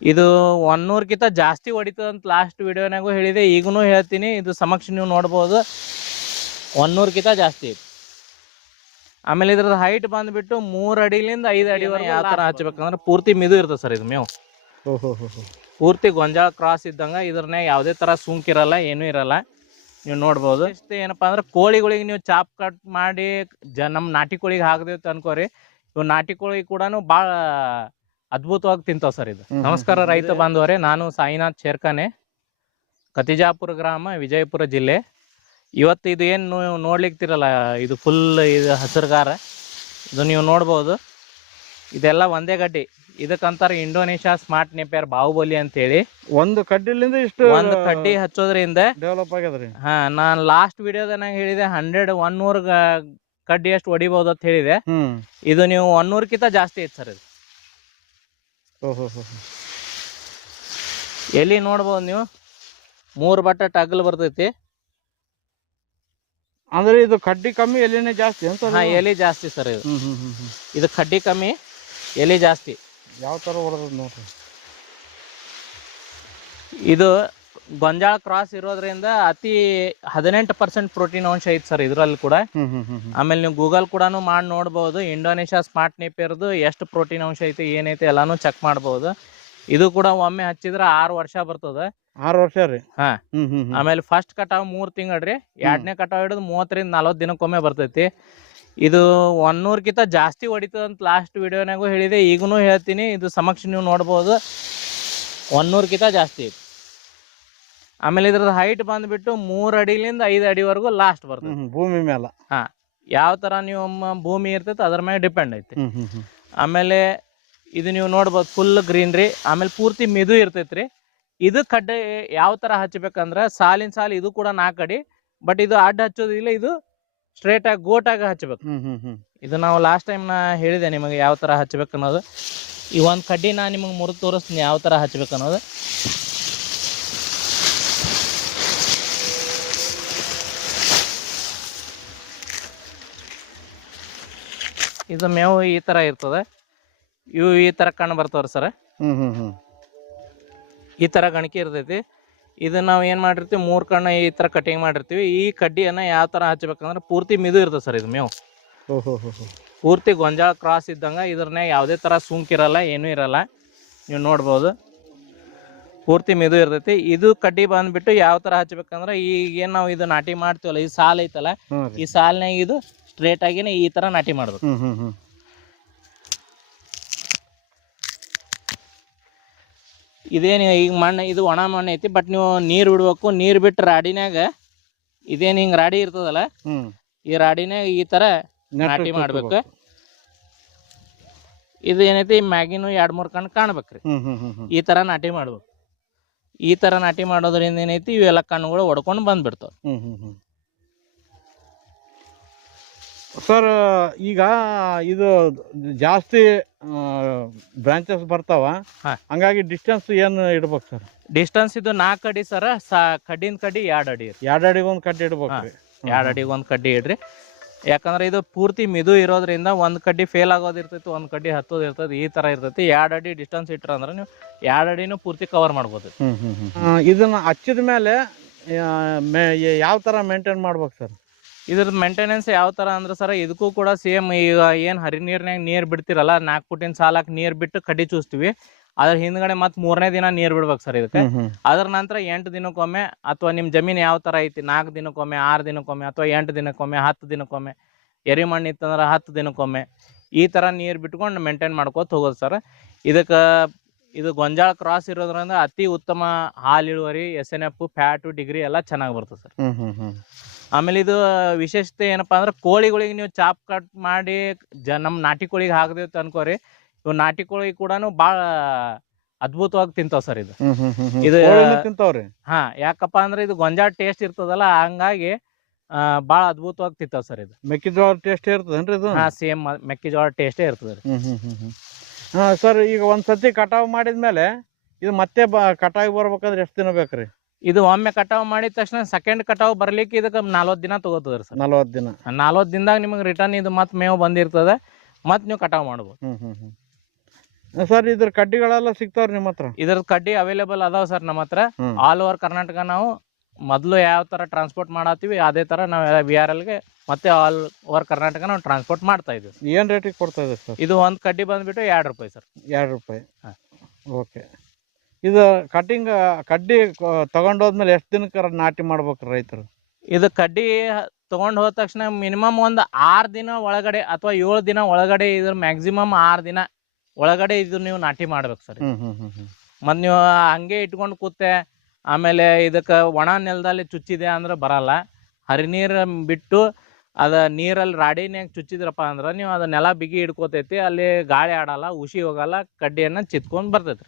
ಇದು 100ಕ್ಕಿಂತ ಜಾಸ್ತಿ ಹೊಡಿತದ ಅಂತ ಲಾಸ್ಟ್ ವಿಡಿಯೋನಾಗೂ ಹೇಳಿದೆ, ಈಗನೂ ಹೇಳ್ತೀನಿ. ಇದು ಸಮಕ್ಷ ನೀವು ನೋಡ್ಬೋದು 100ಕ್ಕಿಂತ ಜಾಸ್ತಿ ಐತಿ. ಆಮೇಲೆ ಇದ್ರದ್ದು ಹೈಟ್ ಬಂದ್ಬಿಟ್ಟು 3 ಅಡಿಲಿಂದ 5 ಅಡಿವರೆಗೆ ಯಾವ ಥರ ಹಚ್ಬೇಕಂದ್ರೆ ಪೂರ್ತಿ ಮಿದು ಇರ್ತದೆ ಸರ್ ಇದು ಮೇವು. ಪೂರ್ತಿ ಗೊಂಜಾಳ ಕ್ರಾಸ್ ಇದ್ದಂಗ ಇದ್ರನ್ನೇ ಯಾವುದೇ ಥರ ಸುಂಕಿರಲ್ಲ, ಏನೂ ಇರಲ್ಲ. ನೀವು ನೋಡ್ಬೋದು. ಇಷ್ಟು ಏನಪ್ಪಾ ಅಂದ್ರೆ ಕೋಳಿಗಳಿಗೆ ನೀವು ಚಾಪ್ ಕಟ್ ಮಾಡಿ ನಮ್ಮ ನಾಟಿ ಕೋಳಿಗೆ ಹಾಕದೇವ್ ಅನ್ಕೋರಿ, ಇವು ನಾಟಿ ಕೋಳಿ ಕೂಡ ಭಾಳ ಅದ್ಭುತವಾಗಿ ತಿಂತಾವ ಸರ್ ಇದು. ನಮಸ್ಕಾರ ರೈತ ಬಾಂಧವರೇ, ನಾನು ಸಾಯಿನಾಥ್ ಶೇರ್ಖಾನೆ, ಕತಿಜಾಪುರ ಗ್ರಾಮ, ವಿಜಯಪುರ ಜಿಲ್ಲೆ. ಇವತ್ತು ಇದು ಏನು ನೋಡ್ಲಿಕ್ತಿರಲ್ಲ, ಇದು ಫುಲ್ ಇದು ಹಸಿರುಗಾರ, ಇದು ನೀವು ನೋಡ್ಬೋದು. ಇದೆಲ್ಲ ಒಂದೇ ಗಡ್ಡಿ. ಇದಕ್ಕಂತಾರೆ ಇಂಡೋನೇಷ್ಯಾ ಸ್ಮಾರ್ಟ್ ನೇಪಿಯರ್ ಬಾಹುಬಲಿ ಅಂತೇಳಿ. ಒಂದು ಕಡ್ಡಿಲಿಂದ ಇಷ್ಟು ಒಂದು ಕಡ್ಡಿ ಹಚ್ಚೋದ್ರಿಂದ ಡೆವಲಪ್ ಆಗ್ಯದ್ರಿ. ಹಾ, ನಾನು ಲಾಸ್ಟ್ ವಿಡಿಯೋದಾಗ ಹೇಳಿದೆ 100 ಕಡ್ಡಿ ಎಷ್ಟು ಹೊಡಿಬಹುದು ಅಂತ ಹೇಳಿದೆ. ಇದು ನೀವು 100ಕ್ಕಿಂತ ಜಾಸ್ತಿ ಐತೆ ಸರ್ ಇದು. ಎಲ್ಲಿ ನೋಡ್ಬೋದು ನೀವು 3 ಬಟ್ಟ ಟಗಲ್ ಬರ್ತೈತಿ. ಅಂದ್ರೆ ಇದು ಕಡ್ಡಿ ಕಮ್ಮಿ ಎಲೆನೇ ಜಾಸ್ತಿ ಅಂತ. ಹಾ, ಎಲೆ ಜಾಸ್ತಿ ಸರ್ ಇದು. ಇದು ಕಡ್ಡಿ ಕಮ್ಮಿ, ಎಲೆ ಜಾಸ್ತಿ. ಯಾವ ತರ ಹೊಡೆದ್ ನೋಡ್ರಿ. ಇದು ಗೊಂಜಾಳ ಕ್ರಾಸ್ ಇರೋದ್ರಿಂದ ಅತಿ 18% ಪ್ರೋಟೀನ್ ಅಂಶ ಐತಿ ಸರ್ ಇದ್ರಲ್ಲಿ ಕೂಡ. ಆಮೇಲೆ ನೀವು ಗೂಗಲ್ ಕೂಡ ಮಾಡಿ ನೋಡ್ಬೋದು, ಇಂಡೋನೇಷ್ಯಾ ಸ್ಮಾರ್ಟ್ ನೇಪಿಯರ್ದು ಎಷ್ಟು ಪ್ರೋಟೀನ್ ಅಂಶ ಐತಿ ಏನೈತಿ ಎಲ್ಲಾನು ಚೆಕ್ ಮಾಡ್ಬೋದು. ಇದು ಕೂಡ ಒಮ್ಮೆ ಹಚ್ಚಿದ್ರೆ 6 ವರ್ಷ ಬರ್ತದ. 6 ವರ್ಷ ರೀ. ಹಾ, ಆಮೇಲೆ ಫಸ್ಟ್ ಕಟಾವ್ 3 ತಿಂಗಳ್ರಿ, 2ನೇ ಕಟಾವ್ ಹಿಡಿದು 30 ರಿಂದ 40 ದಿನಕ್ಕೊಮ್ಮೆ ಬರ್ತೈತಿ. ಇದು 100ಕ್ಕಿಂತ ಜಾಸ್ತಿ ಹೊಡಿತದ ಅಂತ ಲಾಸ್ಟ್ ವಿಡಿಯೋನಾಗೂ ಹೇಳಿದೆ, ಈಗನೂ ಹೇಳ್ತೀನಿ. ಇದು ಸಮಕ್ಷ ನೀವು ನೋಡ್ಬೋದು 100ಕ್ಕಿಂತ ಜಾಸ್ತಿ ಐತಿ. ಆಮೇಲೆ ಇದ್ರದ್ದು ಹೈಟ್ ಬಂದ್ಬಿಟ್ಟು 3 ಅಡಿಲಿಂದ 5 ಅಡಿವರೆಗೂ ಲಾಸ್ಟ್ ಬರ್ತದೆ ಭೂಮಿ ಮೇಲೆ. ಹಾ, ಯಾವ ತರ ನೀವು ಭೂಮಿ ಇರ್ತೈತೆ ಅದ್ರ ಮೇಲೆ ಡಿಪೆಂಡ್ ಐತಿ. ಆಮೇಲೆ ಇದು ನೀವು ನೋಡ್ಬೋದು ಫುಲ್ ಗ್ರೀನ್ರಿ. ಆಮೇಲೆ ಪೂರ್ತಿ ಮಿದು ಇರ್ತೈತ್ರಿ. ಇದು ಕಡ್ಡೆ ಯಾವ ತರ ಹಚ್ಬೇಕಂದ್ರೆ ಸಾಲಿನ ಸಾಲ ಇದು ಕೂಡ 4 ಅಡಿ, ಬಟ್ ಇದು ಅಡ್ಡ ಹಚ್ಚೋದಿಲ್ಲ, ಇದು ಸ್ಟ್ರೇಟ್ ಆಗಿ ಗೋಟಾಗಿ ಹಚ್ಬೇಕು. ಇದು ನಾವು ಲಾಸ್ಟ್ ಟೈಮ್ ನಾ ಹೇಳಿದೆ ನಿಮಗೆ ಯಾವ ತರ ಹಚ್ಬೇಕು ಅನ್ನೋದು. ಈ ಒಂದು ಕಡ್ಡಿ ನಾ ನಿಮಗೆ ಮುರಿದು ತೋರಿಸ್ತೀನಿ ಯಾವ ತರ ಹಚ್ಬೇಕು ಅನ್ನೋದು. ಇದು ಮೇವು ಈ ತರ ಇರ್ತದೆ. ಇವು ಈ ತರ ಕಣ್ಣು ಬರ್ತಾವ್ರಿ ಸರ್. ಈ ತರ ಗಣಕಿ ಇರ್ತೈತಿ. ಇದು ನಾವು ಏನ್ ಮಾಡಿರ್ತೀವಿ 3 ಕಣ್ಣು ಈ ತರ ಕಟಿಂಗ್ ಮಾಡಿರ್ತೀವಿ. ಈ ಕಡ್ಡಿಯನ್ನ ಯಾವ ತರ ಹಚ್ಬೇಕಂದ್ರೆ ಪೂರ್ತಿ ಮಿದು ಇರ್ತದೆ ಸರ್ ಇದು ಮೇವು. ಪೂರ್ತಿ ಗೊಂಜಾಳ ಕ್ರಾಸ್ ಇದ್ದಂಗ ಇದ್ರನ್ನೇ ಯಾವುದೇ ತರ ಸುಂಕಿರಲ್ಲ, ಏನೂ ಇರಲ್ಲ. ನೀವು ನೋಡ್ಬೋದು ಪೂರ್ತಿ ಮಿದು ಇರ್ತೈತಿ. ಇದು ಕಡ್ಡಿ ಬಂದ್ಬಿಟ್ಟು ಯಾವ ತರ ಹಚ್ಬೇಕಂದ್ರೆ ಈಗೇನು ನಾವು ಇದು ನಾಟಿ ಮಾಡ್ತೀವಲ್ಲ, ಈ ಸಾಲ್ ಐತಲ್ಲ, ಈ ಸಾಲ್ನಾಗ ಇದು ಸ್ಟ್ರೇಟ್ ಆಗಿನೇ ಈ ತರ ನಾಟಿ ಮಾಡ್ಬೇಕು. ಇದೇನು ಈಗ ಮಣ್ಣು ಇದು ಒಣ ಮಣ್ಣು ಐತಿ, ಬಟ್ ನೀವು ನೀರು ಬಿಡ್ಬೇಕು. ನೀರು ಬಿಟ್ಟು ರಾಡಿನಾಗ ಇದೇನು ಹಿಂಗೆ ರಾಡಿ ಇರ್ತದಲ್ಲ, ಈ ರಾಡಿನಾಗ ಈ ತರ ನಾಟಿ ಮಾಡ್ಬೇಕು. ಇದು ಏನೈತಿ ಮ್ಯಾಗಿನೂ 2-3 ಕಣ್ಣು ಕಾಣ್ಬೇಕ್ರಿ. ಈ ತರ ನಾಟಿ ಮಾಡ್ಬೇಕು. ಈ ತರ ನಾಟಿ ಮಾಡೋದ್ರಿಂದ ಏನೈತಿ ಇವೆಲ್ಲ ಕಣ್ಣುಗಳು ಹೊಡ್ಕೊಂಡು ಬಂದ್ಬಿಡ್ತಾವ. ಸರ್ ಈಗ ಇದು ಜಾಸ್ತಿ ಬ್ರಾಂಚಸ್ ಬರ್ತಾವ, ಹಂಗಾಗಿ ಡಿಸ್ಟೆನ್ಸ್ ಏನು ಇಡ್ಬೇಕು ಸರ್? ಡಿಸ್ಟೆನ್ಸ್ ಇದು 4 ಅಡಿ ಸರ್. ಕಡ್ಡಿನ ಕಡ್ಡಿ 2 ಅಡಿ. 2 ಅಡಿಗೆ ಒಂದು ಕಡ್ಡಿ ಇಡ್ಬೇಕ್ರಿ. 2 ಅಡಿಗೆ ಒಂದು ಕಡ್ಡಿ ಇಡ್ರಿ. ಯಾಕಂದ್ರೆ ಇದು ಪೂರ್ತಿ ಮಿದು ಇರೋದ್ರಿಂದ ಒಂದು ಕಡ್ಡಿ ಫೇಲ್ ಆಗೋದಿರ್ತೈತಿ, ಒಂದು ಕಡ್ಡಿ ಹತ್ತೋದು ಇರ್ತೈತಿ, ಈ ತರ ಇರ್ತೈತಿ. 2 ಅಡಿ ಡಿಸ್ಟೆನ್ಸ್ ಇಟ್ರ ಅಂದ್ರೆ ನೀವು 2 ಅಡಿನೂ ಪೂರ್ತಿ ಕವರ್ ಮಾಡ್ಬೋದು. ಇದನ್ನ ಹಚ್ಚಿದ ಮೇಲೆ ಯಾವ ತರ ಮೇಂಟೈನ್ ಮಾಡ್ಬೇಕು ಸರ್? ಇದ್ರದ್ದು ಮೇಂಟೆನೆನ್ಸ್ ಯಾವ ತರ ಅಂದ್ರೆ ಸರ್, ಇದಕ್ಕೂ ಕೂಡ ಸೇಮ್ ಈಗ ಏನು ಹರಿ ನೀರ್ನಾಗ ನೀರು ಬಿಡ್ತಿರಲ್ಲ, 4 ಫುಟಿನ ಸಾಲಕ್ಕೆ ನೀರು ಬಿಟ್ಟು ಕಡ್ಡಿ ಚೂಸ್ತೀವಿ. ಅದ್ರ ಹಿಂದ್ಗಡೆ ಮತ್ತೆ 3ನೇ ದಿನ ನೀರು ಬಿಡ್ಬೇಕು ಸರ್ ಇದಕ್ಕೆ. ಅದ್ರ ನಂತರ 8 ದಿನಕ್ಕೊಮ್ಮೆ, ಅಥವಾ ನಿಮ್ಮ ಜಮೀನು ಯಾವ ತರ ಐತಿ 4 ದಿನಕ್ಕೊಮ್ಮೆ, 6 ದಿನಕ್ಕೊಮ್ಮೆ, ಅಥವಾ 8 ದಿನಕ್ಕೊಮ್ಮೆ, 10 ದಿನಕ್ಕೊಮ್ಮೆ, ಎರಿ ಮಣ್ಣು ಇತ್ತಂದ್ರೆ 10 ದಿನಕ್ಕೊಮ್ಮೆ, ಈ ತರ ನೀರು ಬಿಟ್ಕೊಂಡು ಮೇಂಟೈನ್ ಮಾಡ್ಕೋತ ಹೋಗೋದು ಸರ್. ಇದಕ್ಕೆ ಇದು ಗೊಂಜಾಳ ಕ್ರಾಸ್ ಇರೋದ್ರಿಂದ ಅತಿ ಉತ್ತಮ ಹಾಲು ಇಳುವರಿ, SNF, ಫ್ಯಾಟು, ಡಿಗ್ರಿ ಎಲ್ಲ ಚೆನ್ನಾಗಿ ಬರ್ತದೆ ಸರ್. ಆಮೇಲೆ ಇದು ವಿಶೇಷತೆ ಏನಪ್ಪಾ ಅಂದ್ರೆ ಕೋಳಿಗಳಿಗೆ ನೀವು ಚಾಪ್ ಕಟ್ ಮಾಡಿ ನಮ್ಮ ನಾಟಿ ಕೋಳಿಗೆ ಹಾಕದೇವ್ ಅನ್ಕೋರಿ, ಇವು ನಾಟಿ ಕೋಳಿ ಕೂಡ ಭಾಳ ಅದ್ಭುತವಾಗಿ ತಿಂತಾವ್ ಸರ್ ಇದು. ಇದು ತಿಂತಾವ್ರಿ. ಹಾ, ಯಾಕಪ್ಪ ಅಂದ್ರೆ ಇದು ಗೊಂಜಾಳ ಟೇಸ್ಟ್ ಇರ್ತದಲ್ಲ, ಹಂಗಾಗಿ ಭಾಳ ಅದ್ಭುತವಾಗಿ ತಿಂತಾವ್ ಸರ್ ಇದು. ಮೆಕ್ಕೆಜೋಳ ಟೇಸ್ಟ್ ಇರ್ತದೇನ್ರಿ ಇದು? ಹಾ, ಸೇಮ್ ಮೆಕ್ಕೆಜೋಳ ಟೇಸ್ಟೇ ಇರ್ತದೆ ರೀ. ಸರ್ ಈಗ ಒಂದ್ಸತಿ ಕಟಾವ್ ಮಾಡಿದ್ಮೇಲೆ ಇದು ಮತ್ತೆ ಕಟಾವ್ ಬರ್ಬೇಕಂದ್ರೆ ಎಷ್ಟು ದಿನ ಬೇಕ್ರಿ? ಇದು ಒಮ್ಮೆ ಕಟಾವ್ ಮಾಡಿದ ತಕ್ಷಣ ಸೆಕೆಂಡ್ ಕಟಾವ್ ಬರ್ಲಿಕ್ಕೆ ಇದಕ್ಕೆ 40 ದಿನ ತಗೋತದ್ರಿ ಸರ್. 40 ದಿನ. 40 ದಿನದಾಗ ನಿಮಗೆ ರಿಟರ್ನ್ ಇದು ಮತ್ತೆ ಮೇವು ಬಂದಿರ್ತದೆ, ಮತ್ತೆ ನೀವು ಕಟಾವ್ ಮಾಡ್ಬೋದು. ಸರ್ ಇದ್ರ ಕಡ್ಡಿಗಳೆಲ್ಲ ಸಿಗ್ತಾವ್ರಿ ನಿಮ್ಮ ಹತ್ರ? ಇದ್ರದ್ದು ಕಡ್ಡಿ ಅವೈಲೇಬಲ್ ಅದಾವ ಸರ್ ನಮ್ಮ ಹತ್ರ. ಹ್ಮ್. ಆಲ್ ಓವರ್ ಕರ್ನಾಟಕ ನಾವು ಮೊದಲು ಯಾವ ಥರ ಟ್ರಾನ್ಸ್ಪೋರ್ಟ್ ಮಾಡತ್ತೀವಿ ಅದೇ ಥರ ನಾವು VRLಗೆ ಮತ್ತೆ ಆಲ್ ಓವರ್ ಕರ್ನಾಟಕ ನಾವು ಟ್ರಾನ್ಸ್ಪೋರ್ಟ್ ಮಾಡ್ತಾ ಇದ್ದೀವಿ. ಏನು ರೇಟಿಗೆ ಕೊಡ್ತಾ ಇದೆ ಸರ್? ಇದು ಒಂದು ಕಡ್ಡಿ ಬಂದುಬಿಟ್ಟು ₹2 ಸರ್. ₹2. ಹಾಂ. ಓಕೆ. ಇದು ಕಡ್ಡಿ ತಗೊಂಡೋದ್ಮೇಲೆ ಎಷ್ಟು ದಿನಕ್ಕೆ ನಾಟಿ ಮಾಡ್ಬೇಕು ರೈತರು? ಇದು ಕಡ್ಡಿ ತೊಗೊಂಡು ಹೋದ ತಕ್ಷಣ ಮಿನಿಮಮ್ ಒಂದು 6 ದಿನ ಒಳಗಡೆ ಅಥವಾ 7 ದಿನ ಒಳಗಡೆ ಇದ್ರ ಮ್ಯಾಕ್ಸಿಮಮ್ 6 ದಿನ ಒಳಗಡೆ ಇದು ನೀವು ನಾಟಿ ಮಾಡ್ಬೇಕು ಸರ್. ಮತ್ತು ನೀವು ಹಂಗೆ ಇಟ್ಕೊಂಡು ಕೂತೆ ಆಮೇಲೆ ಇದಕ್ಕೆ ಒಣ ನೆಲದಲ್ಲಿ ಚುಚ್ಚಿದೆ ಅಂದ್ರೆ ಬರಲ್ಲ. ಹರಿನೀರು ಬಿಟ್ಟು ನೀರಲ್ಲಿ ರಾಡಿನ್ಯಾಗ ಚುಚ್ಚಿದ್ರಪ್ಪ ಅಂದ್ರೆ ನೀವು ಅದು ನೆಲ ಬಿಗಿ ಹಿಡ್ಕೋತೈತಿ, ಅಲ್ಲಿ ಗಾಳಿ ಆಡಲ್ಲ, ಉಸಿ ಹೋಗಲ್ಲ, ಕಡ್ಡಿಯನ್ನು ಚಿತ್ಕೊಂಡು ಬರ್ತೈತಿ.